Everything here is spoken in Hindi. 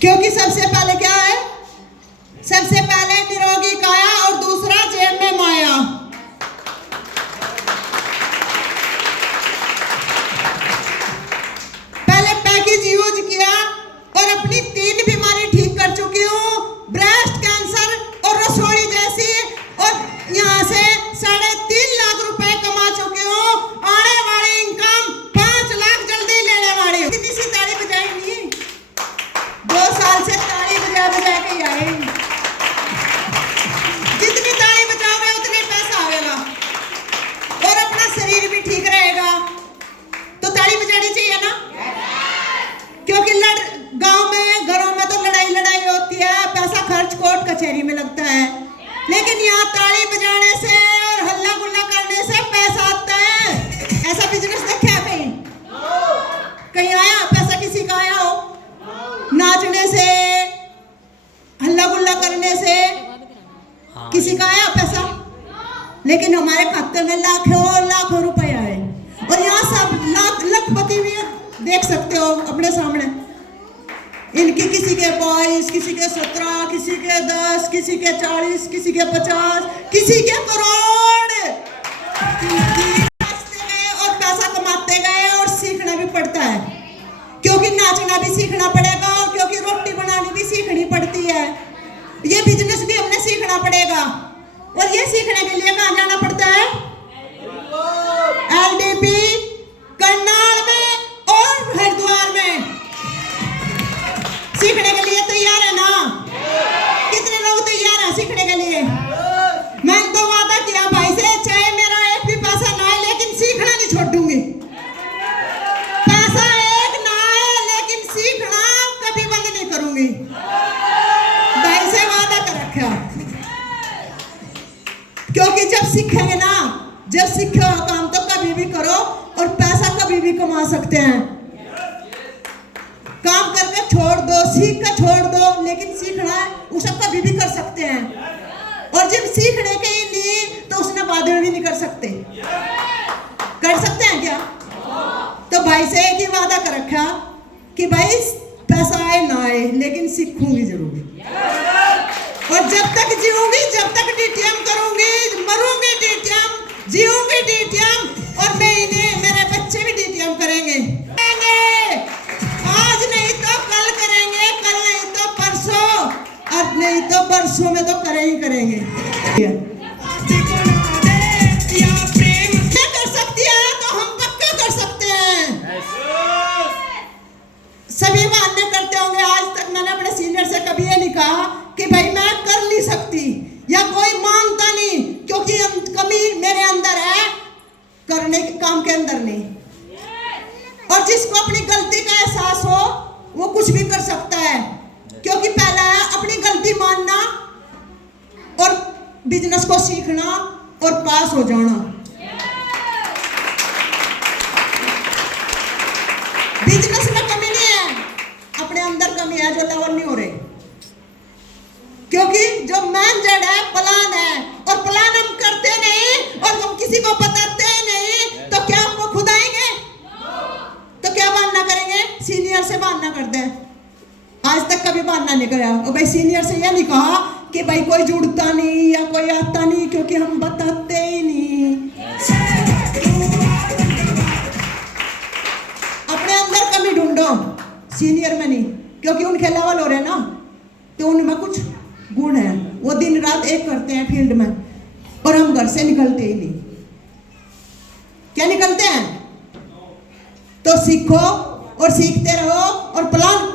क्योंकि सबसे पहले क्या है? सबसे पहले निरोगी काया और दूसरा जेब में माया। पहले पैकेज यूज किया और अपनी 3 बीमारी ठीक कर चुकी हूँ, ब्रेस्ट कैंसर और रसोई जैसी, और यहाँ से 3.5 लाख रुपए कमा चुकी हूँ। आने वाली इनकम 5 लाख जल्दी लेने वाली हूँ। कितनी सी ताली बजाई नहीं, 2 साल से ताली बजा बजा के आई। जितनी ताली बजाओगे उतने पैसा आएगा और अपना शरीर भी ठीक रहेगा। तो ताली बजानी चाहिए ना, क्योंकि गांव में घरों में तो लड़ाई होती है, पैसा खर्च कोर्ट कचहरी में लगता है, लेकिन यहाँ ताली बजाने से और हल्ला गुल्ला करने से पैसा आता है। ऐसा बिजनेस देखा है कहीं? कहीं आया पैसा किसी का आया हो? नाचने से, हल्ला गुल्ला करने से किसी का आया पैसा? लेकिन हमारे खाते में लाखों रुपए आए, और यहाँ सब लखपति भी देख सकते हो अपने सामने। इनकी किसी के 22, किसी के 17, किसी के 10, किसी के 40, किसी के 50, किसी के करोड़। नाचते गए और पैसा कमाते गए, और सीखना भी पड़ता है, क्योंकि नाचना भी सीखना पड़ेगा, और क्योंकि रोटी बनानी भी सीखनी पड़ती है। ये बिजनेस भी हमने सीखना पड़ेगा, और ये सीखने के लिए कहाँ जाना पड़ता है? LDP, करनाल में और हरिद्वार में। सीखने के लिए तैयार है ना? कितने लोग तैयार हैं सीखने के लिए? मैंने तो वादा किया भाई से, चाहे मेरा एक भी पैसा ना आए लेकिन सीखना नहीं छोड़ूंगी। पैसा एक ना आए लेकिन सीखना कभी बंद नहीं करूंगी। भाई से वादा कर रखा, क्योंकि जब सीखेंगे ना, जब सीखे हो काम तो कभी भी करो, और पैसा कभी भी कमा सकते हैं। काम करके छोड़ दो, सीख कर छोड़ दो, लेकिन सीखना है उसे कभी भी कर सकते हैं। और जब सीखने के लिए तो उसने बाद में भी नहीं कर सकते। कर सकते हैं क्या? तो भाई से एक ही वादा कर रखा कि भाई पैसा आए ना आए लेकिन सीखूंगी जरूर, और जब तक जीऊंगी, जब तक DTM करूंगी, मरूंगी DTM, जीऊंगी DTM, और मैं इन्हें, मेरे बच्चे भी DTM करेंगे। आज नहीं तो कल करेंगे, कल नहीं तो परसों, अब नहीं तो परसों में तो करेंगे। कर सकती है तो हम पक्का कर सकते हैं। सभी मान्य करते होंगे। आज तक मैंने अपने सीनियर से कभी ये नहीं कहा कि भाई मैं कर नहीं सकती, या कोई मानता नहीं, क्योंकि कमी मेरे अंदर है, करने के काम के अंदर नहीं। और जिसको अपनी गलती का एहसास हो वो कुछ भी कर सकता है, क्योंकि पहला है अपनी गलती मानना, और बिजनेस को सीखना और पास हो जाना। बिजनेस में कमी नहीं है, अपने अंदर कमी है जो लेवल नहीं हो रहे, क्योंकि जो मेन जड़ है प्लान है, और प्लान हम करते नहीं और हम किसी को बताते नहीं, तो क्या हमको खुद आएंगे? तो क्या बहाना करेंगे? सीनियर से बहाना करते हैं। आज तक कभी बहाना नहीं कराया, और भाई सीनियर से यह नहीं कहा कि भाई कोई जुड़ता नहीं या कोई आता नहीं, क्योंकि हम बताते ही नहीं। अपने अंदर कमी ढूंढो, सीनियर में नहीं, क्योंकि उनके लेवल हो रहे ना, तो उनमें कुछ गुण है, वो दिन रात एक करते हैं फील्ड में, और हम घर से निकलते ही नहीं। क्या निकलते हैं? तो सीखो और सीखते रहो, और प्लान